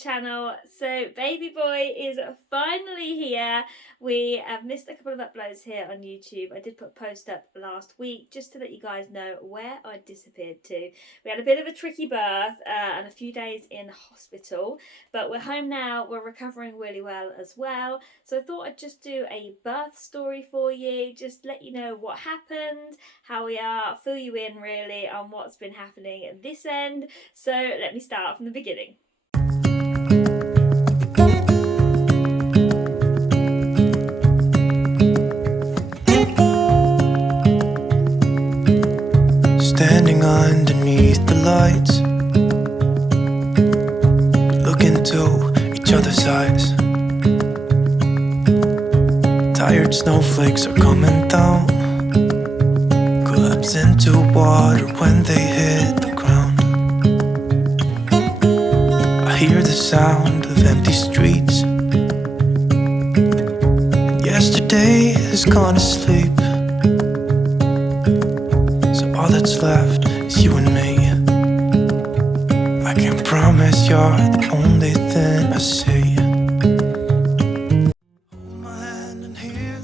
channel. So baby boy is finally here. We have missed a couple of uploads here on YouTube. I did put a post up last week just to let you guys know where I disappeared to. We had a bit of a tricky birth and a few days in hospital, but we're home now. We're recovering really well as well. So I thought I'd just do a birth story for you, just let you know what happened, how we are, fill you in really on what's been happening at this end. So let me start from the beginning. Standing underneath the lights, look into each other's eyes. Tired snowflakes are coming down, collapse into water when they hit the ground. I hear the sound of empty streets, and yesterday has gone to sleep. So all that's left is you and me. I can promise you're the only thing I see.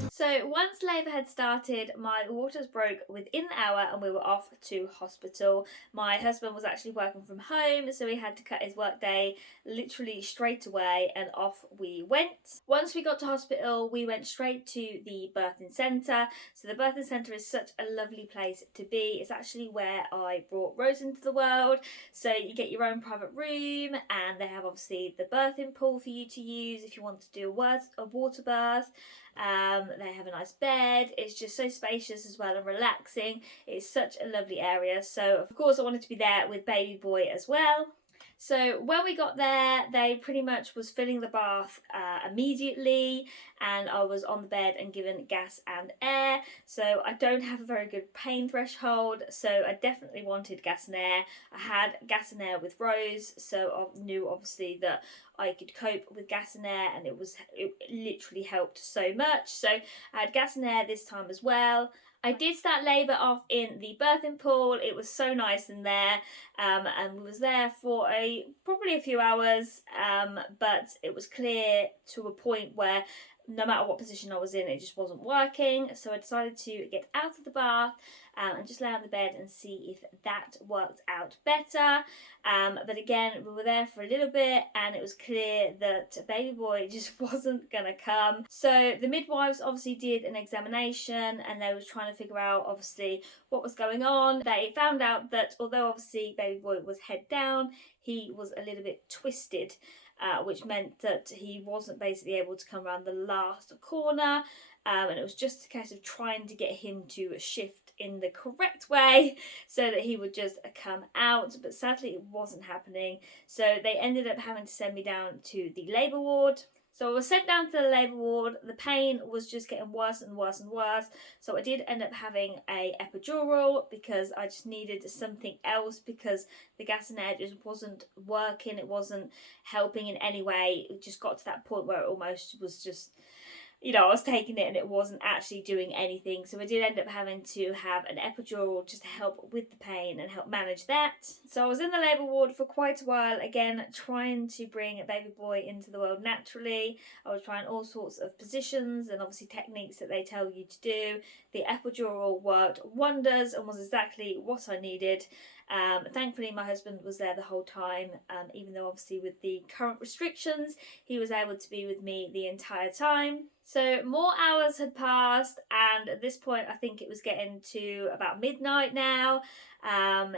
So once labour had started, my waters broke within the hour and we were off to hospital. My husband was actually working from home, so he had to cut his work day literally straight away, and off we went. Once we got to hospital, we went straight to the birthing centre. So the birthing centre is such a lovely place to be. It's actually where I brought Rose into the world. So you get your own private room, and they have obviously the birthing pool for you to use if you want to do a water birth. They have a nice bed. It's just so spacious as well and relaxing. It's such a lovely area. So of course I wanted to be there with baby boy as well. So when we got there, they pretty much was filling the bath immediately, and I was on the bed and given gas and air. So I don't have a very good pain threshold, so I definitely wanted gas and air. I had gas and air with Rose, so I knew obviously that I could cope with gas and air, and it literally helped so much. So I had gas and air this time as well. I did start labour off in the birthing pool. It was so nice in there, and we was there for probably a few hours, but it was clear to a point where no matter what position I was in, it just wasn't working. So I decided to get out of the bath and just lay on the bed and see if that worked out better. But again, we were there for a little bit and it was clear that baby boy just wasn't gonna come. So the midwives obviously did an examination and they was trying to figure out obviously what was going on. They found out that although obviously baby boy was head down, he was a little bit twisted. Which meant that he wasn't basically able to come around the last corner, and it was just a case of trying to get him to shift in the correct way so that he would just come out, but sadly it wasn't happening. So they ended up having to send me down to the labour ward. So I was sent down to the labour ward. The pain was just getting worse and worse and worse. So I did end up having a epidural because I just needed something else because the gas and air just wasn't working. It wasn't helping in any way. It just got to that point where it almost was just, you know, I was taking it and it wasn't actually doing anything. So I did end up having to have an epidural just to help with the pain and help manage that. So I was in the labour ward for quite a while, again, trying to bring a baby boy into the world naturally. I was trying all sorts of positions and obviously techniques that they tell you to do. The epidural worked wonders and was exactly what I needed. Thankfully my husband was there the whole time, even though obviously with the current restrictions he was able to be with me the entire time. So more hours had passed, and at this point I think it was getting to about midnight now.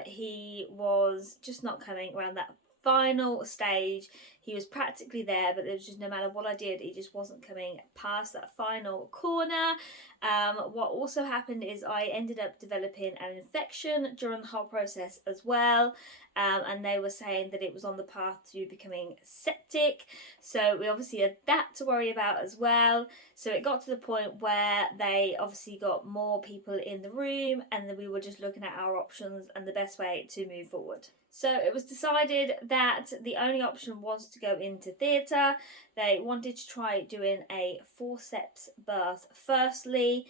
He was just not coming around that final stage. He was practically there, but there was just no matter what I did, he just wasn't coming past that final corner. What also happened is I ended up developing an infection during the whole process as well, and they were saying that it was on the path to becoming septic, so we obviously had that to worry about as well. So it got to the point where they obviously got more people in the room, and then we were just looking at our options and the best way to move forward. So it was decided that the only option was wanted to go into theatre. They wanted to try doing a forceps birth firstly,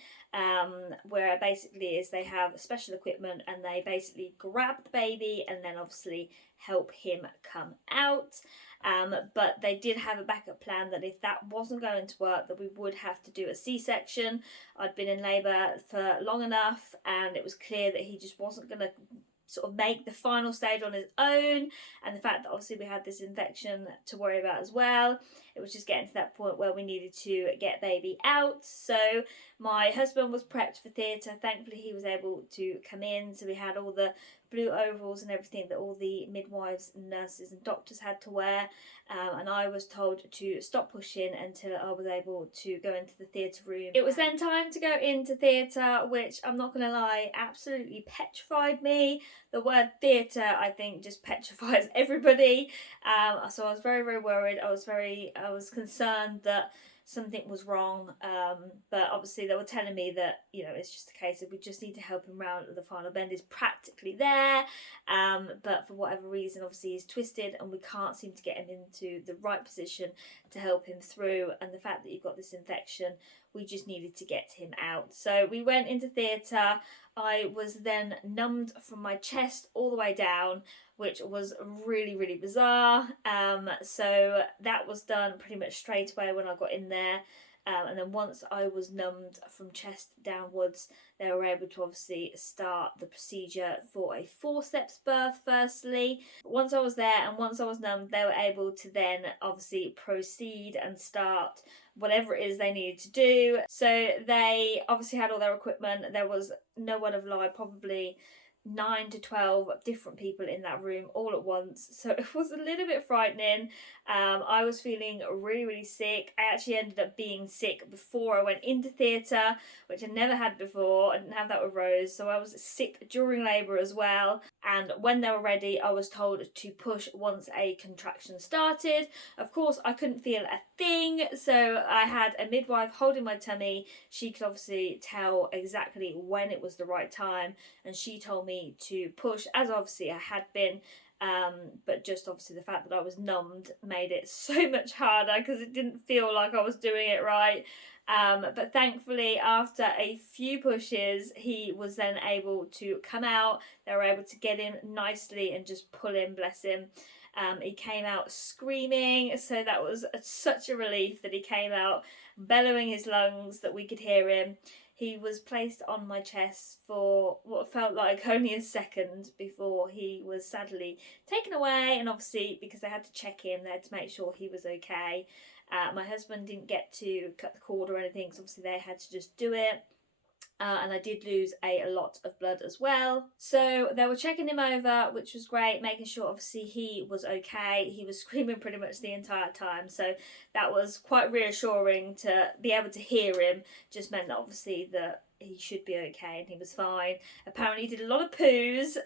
where basically is they have special equipment and they basically grab the baby and then obviously help him come out. But they did have a backup plan that if that wasn't going to work, that we would have to do a C-section. I'd been in labour for long enough and it was clear that he just wasn't going to sort of make the final stage on his own, and the fact that obviously we had this infection to worry about as well. It was just getting to that point where we needed to get baby out. So my husband was prepped for theatre. Thankfully he was able to come in, so we had all the blue overalls and everything that all the midwives, nurses and doctors had to wear, and I was told to stop pushing until I was able to go into the theatre room. It was then time to go into theatre, which I'm not going to lie, absolutely petrified me. The word theatre, I think, just petrifies everybody. So I was very, very worried. I was concerned that something was wrong, but obviously they were telling me that, you know, it's just a case of we just need to help him round. The final bend is practically there, but for whatever reason obviously he's twisted and we can't seem to get him into the right position to help him through, and the fact that you've got this infection, we just needed to get him out. So we went into theatre. I was then numbed from my chest all the way down, which was really, really bizarre. So that was done pretty much straight away when I got in there. And then once I was numbed from chest downwards, they were able to obviously start the procedure for a forceps birth firstly. Once I was there and once I was numbed, they were able to then obviously proceed and start whatever it is they needed to do. So they obviously had all their equipment. There was, no word of lie, probably 9 to 12 different people in that room all at once, so it was a little bit frightening. I was feeling really, really sick. I actually ended up being sick before I went into theatre, which I never had before. I didn't have that with Rose, so I was sick during labour as well. And when they were ready, I was told to push once a contraction started. Of course, I couldn't feel a thing, so I had a midwife holding my tummy. She could obviously tell exactly when it was the right time, and she told me to push, as obviously I had been, but just obviously the fact that I was numbed made it so much harder because it didn't feel like I was doing it right. But thankfully after a few pushes he was then able to come out. They were able to get him nicely and just pull him, bless him. He came out screaming, so that was such a relief that he came out bellowing his lungs that we could hear him. He was placed on my chest for what felt like only a second before he was sadly taken away, and obviously because they had to check him, they had to make sure he was okay. My husband didn't get to cut the cord or anything, so obviously they had to just do it. And I did lose a lot of blood as well. So they were checking him over, which was great, making sure obviously he was okay. He was screaming pretty much the entire time, so that was quite reassuring to be able to hear him. Just meant that obviously that he should be okay and he was fine. Apparently he did a lot of poos,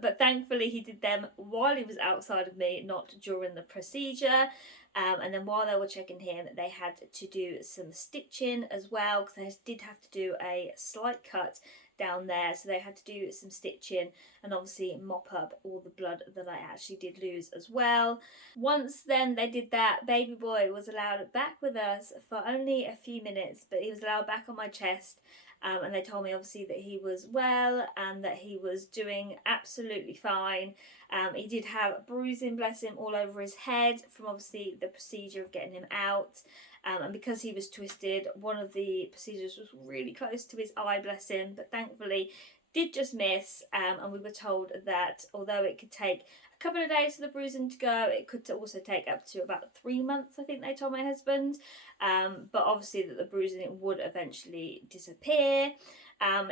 but thankfully he did them while he was outside of me, not during the procedure. And then while they were checking him, they had to do some stitching as well, because they did have to do a slight cut down there, so they had to do some stitching and obviously mop up all the blood that I actually did lose as well. Once then they did that, baby boy was allowed back with us for only a few minutes, but he was allowed back on my chest. And they told me obviously that he was well and that he was doing absolutely fine. He did have bruising, bless him, all over his head from obviously the procedure of getting him out. And because he was twisted, one of the procedures was really close to his eye, bless him, but thankfully did just miss. And we were told that although it could take a couple of days for the bruising to go, it could also take up to about 3 months, I think they told my husband. But obviously that the bruising would eventually disappear.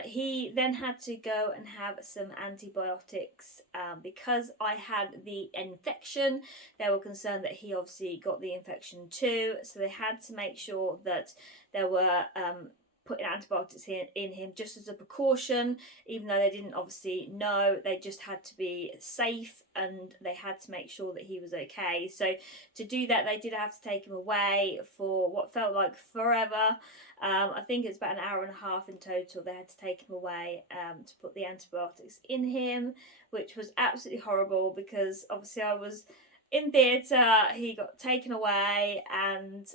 He then had to go and have some antibiotics because I had the infection. They were concerned that he obviously got the infection too, so they had to make sure that there were putting antibiotics in him just as a precaution, even though they didn't obviously know. They just had to be safe and they had to make sure that he was okay. So to do that, they did have to take him away for what felt like forever. I think it's about an hour and a half in total. They had to take him away to put the antibiotics in him, which was absolutely horrible because obviously I was in theatre, he got taken away, and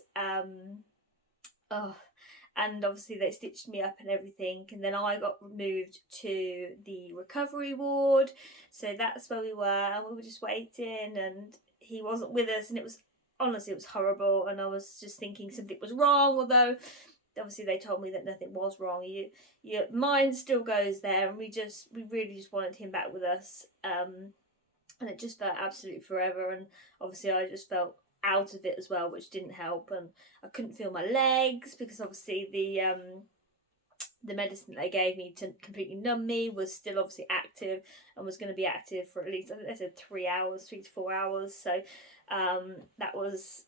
and obviously they stitched me up and everything, and then I got moved to the recovery ward. So that's where we were, and we were just waiting, and he wasn't with us, and it was horrible, and I was just thinking something was wrong, although obviously they told me that nothing was wrong. Your mind still goes there, and we really just wanted him back with us, and it just felt absolutely forever, and obviously I just felt out of it as well, which didn't help, and I couldn't feel my legs because obviously the medicine they gave me to completely numb me was still obviously active, and was going to be active for at least, I think they said 3 to 4 hours. So that was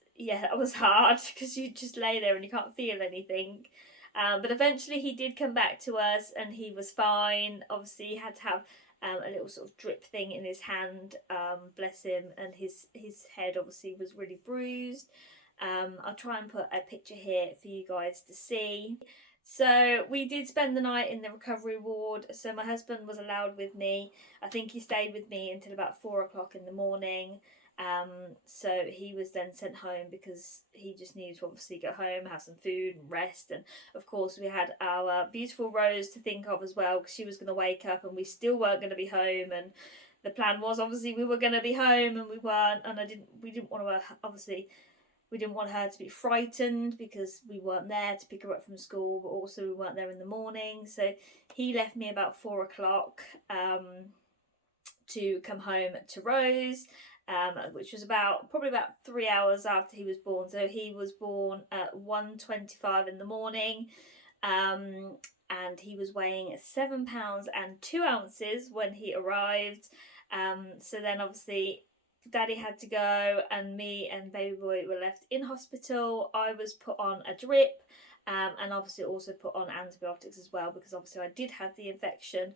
hard because you just lay there and you can't feel anything. But eventually he did come back to us, and he was fine. Obviously he had to have a little sort of drip thing in his hand, bless him, and his head obviously was really bruised. I'll try and put a picture here for you guys to see. So we did spend the night in the recovery ward. So my husband was allowed with me. I think he stayed with me until about 4 o'clock in the morning. So he was then sent home because he just needed to obviously go home, have some food and rest. And of course we had our beautiful Rose to think of as well, because she was going to wake up and we still weren't going to be home. And the plan was obviously we were going to be home, and we weren't. And we didn't want to, obviously we didn't want her to be frightened because we weren't there to pick her up from school, but also we weren't there in the morning. So he left me about 4 o'clock to come home to Rose, which was probably about 3 hours after he was born. So he was born at 1:25 in the morning, and he was weighing 7 pounds and 2 ounces when he arrived. So then obviously Daddy had to go, and me and baby boy were left in hospital. I was put on a drip, and obviously also put on antibiotics as well, because obviously I did have the infection.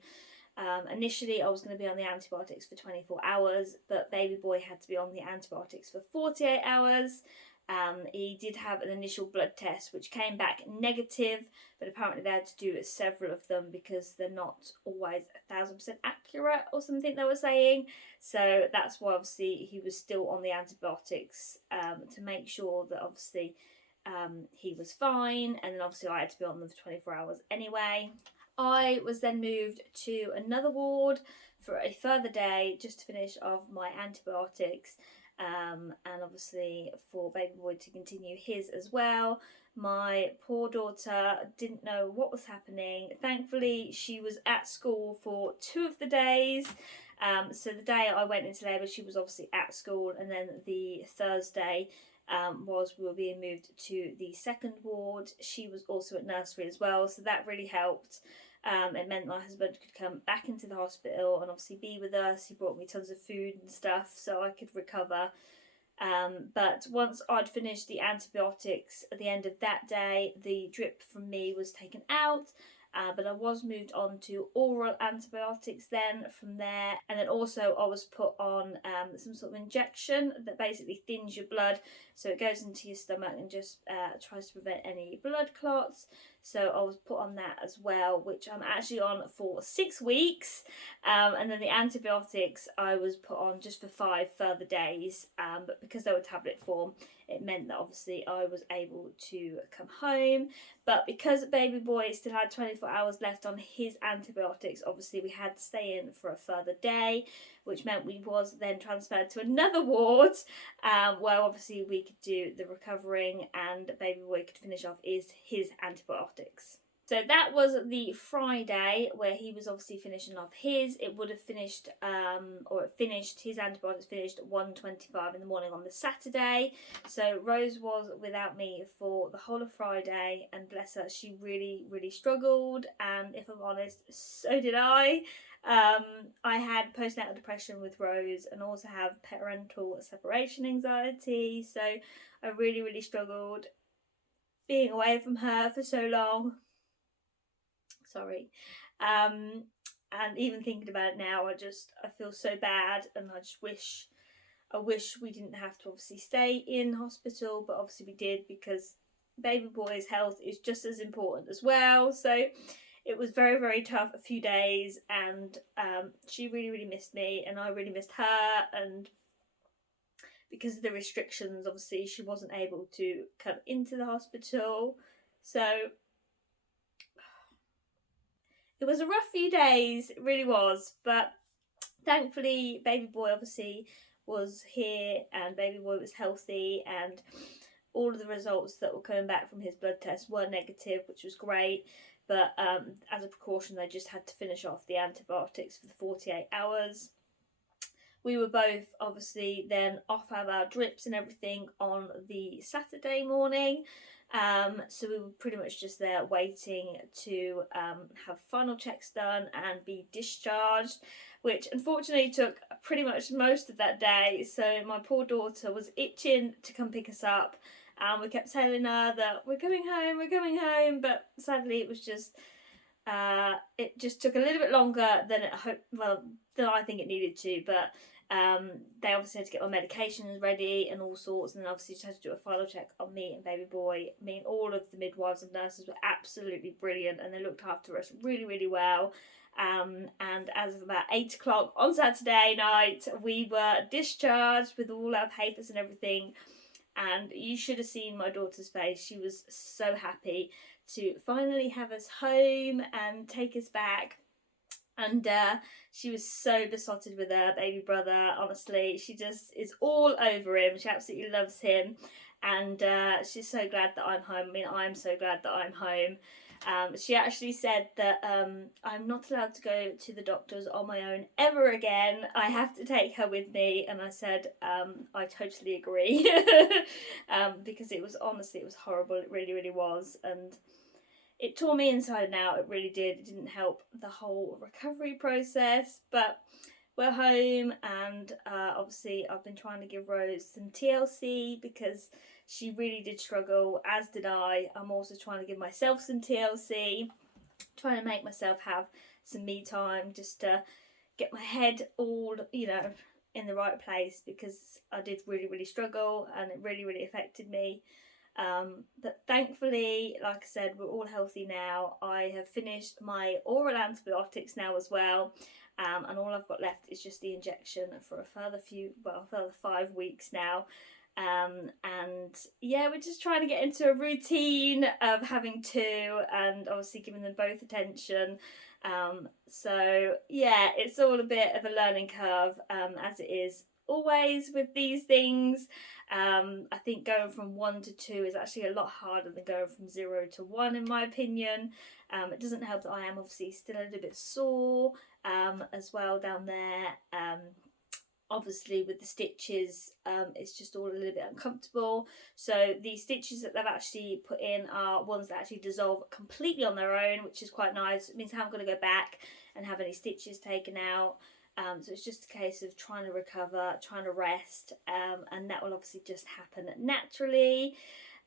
Initially I was going to be on the antibiotics for 24 hours, but baby boy had to be on the antibiotics for 48 hours. He did have an initial blood test which came back negative, but apparently they had to do several of them because they're not always 1000% accurate or something they were saying. So that's why obviously he was still on the antibiotics, to make sure that obviously he was fine, and then obviously I had to be on them for 24 hours anyway. I was then moved to another ward for a further day just to finish off my antibiotics, and obviously for baby boy to continue his as well. My poor daughter didn't know what was happening. Thankfully she was at school for 2 of the days. So the day I went into labour she was obviously at school, and then the Thursday we were being moved to the second ward. She was also at nursery as well, so that really helped. It meant my husband could come back into the hospital and obviously be with us. He brought me tons of food and stuff so I could recover. But once I'd finished the antibiotics at the end of that day, the drip from me was taken out. But I was moved on to oral antibiotics then from there, and then also I was put on some sort of injection that basically thins your blood, so it goes into your stomach and just tries to prevent any blood clots. So I was put on that as well, which I'm actually on for 6 weeks, and then the antibiotics I was put on just for 5 further days, but because they were tablet form it meant that obviously I was able to come home. But because baby boy still had 24 hours left on his antibiotics, obviously we had to stay in for a further day, which meant we was then transferred to another ward, where obviously we could do the recovering and baby boy could finish off his antibiotics. So that was the Friday where he was obviously finishing off his. It would have finished, his antibiotics finished at 1:25 in the morning on the Saturday. So Rose was without me for the whole of Friday, and bless her, she really, really struggled. And if I'm honest, so did I. I had postnatal depression with Rose and also have parental separation anxiety. So I really, really struggled being away from her for so long. Sorry. And even thinking about it now, I feel so bad, and I wish we didn't have to obviously stay in hospital, but obviously we did because baby boy's health is just as important as well. So it was very, very tough a few days, and she really, really missed me, and I really missed her, and because of the restrictions, obviously she wasn't able to come into the hospital. So it was a rough few days, it really was, but thankfully baby boy obviously was here and baby boy was healthy, and all of the results that were coming back from his blood test were negative, which was great. But as a precaution, they just had to finish off the antibiotics for the 48 hours. We were both obviously then off of our drips and everything on the Saturday morning. So we were pretty much just there waiting to have final checks done and be discharged, which unfortunately took pretty much most of that day. So my poor daughter was itching to come pick us up, and we kept telling her that we're coming home, but sadly it was just it just took a little bit longer than than I think it needed to. But they obviously had to get my medications ready and all sorts, and then obviously just had to do a final check on me and baby boy. I mean, all of the midwives and nurses were absolutely brilliant, and they looked after us really, really well. And as of about 8 o'clock on Saturday night, we were discharged with all our papers and everything. And you should have seen my daughter's face. She was so happy to finally have us home and take us back. And she was so besotted with her baby brother, honestly. She just is all over him. She absolutely loves him. And she's so glad that I'm home. I mean, I'm so glad that I'm home. She actually said that I'm not allowed to go to the doctors on my own ever again. I have to take her with me. And I said, I totally agree. Because it was horrible. It really, really was. And it tore me inside and out. It really did. It didn't help the whole recovery process. But we're home, and obviously I've been trying to give Rose some TLC because she really did struggle, as did I. I'm also trying to give myself some TLC, trying to make myself have some me time just to get my head all, in the right place, because I did really, really struggle and it really, really affected me. But thankfully, like I said, we're all healthy now. I have finished my oral antibiotics now as well. And all I've got left is just the injection for a further 5 weeks now. And yeah, we're just trying to get into a routine of having two, and obviously giving them both attention. So yeah, it's all a bit of a learning curve, as it is always with these things. I think going from 1 to 2 is actually a lot harder than going from 0 to 1, in my opinion. It doesn't help that I am obviously still a little bit sore as well down there. Obviously with the stitches, it's just all a little bit uncomfortable. So the stitches that they've actually put in are ones that actually dissolve completely on their own, which is quite nice. It means I haven't got to go back and have any stitches taken out. So it's just a case of trying to recover, trying to rest, and that will obviously just happen naturally.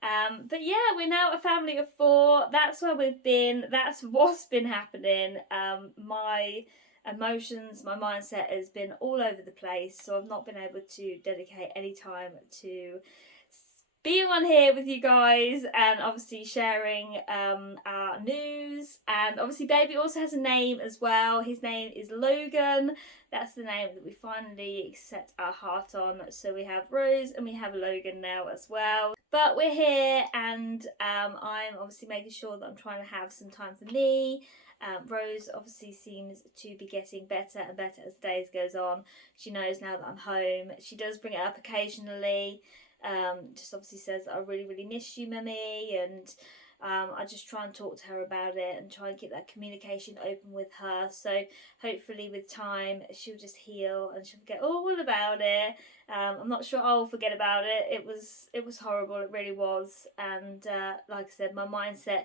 But yeah, we're now a family of 4. That's where we've been. That's what's been happening. My emotions, my mindset has been all over the place, so I've not been able to dedicate any time to being on here with you guys and obviously sharing our news. And obviously baby also has a name as well. His name is Logan. That's the name that we finally set our heart on. So we have Rose and we have Logan now as well. But we're here, and I'm obviously making sure that I'm trying to have some time for me. Rose obviously seems to be getting better and better as the days goes on. She knows now that I'm home. She does bring it up occasionally. Just obviously says that I really, really miss you, mummy, and I just try and talk to her about it and try and keep that communication open with her. So hopefully with time she'll just heal and she'll forget all about it. I'm not sure I'll forget about it. It was horrible, it really was. And like I said, my mindset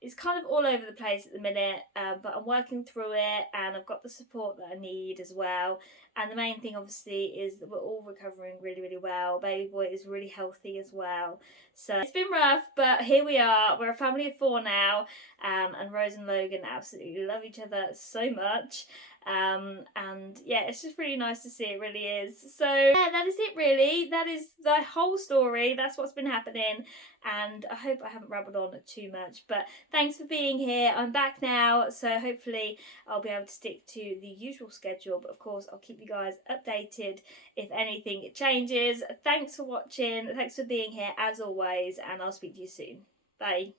is kind of all over the place at the minute, but I'm working through it, and I've got the support that I need as well. And the main thing obviously is that we're all recovering really, really well. Baby boy is really healthy as well. So it's been rough, but here we are. We're a family of 4 now, and Rose and Logan absolutely love each other so much. And yeah, it's just really nice to see, it really is. So yeah, that is it really. That is the whole story. That's what's been happening, and I hope I haven't rabbled on too much, but thanks for being here. I'm back now, so hopefully I'll be able to stick to the usual schedule, but of course I'll keep you guys updated if anything changes. Thanks for watching, thanks for being here as always, and I'll speak to you soon. Bye.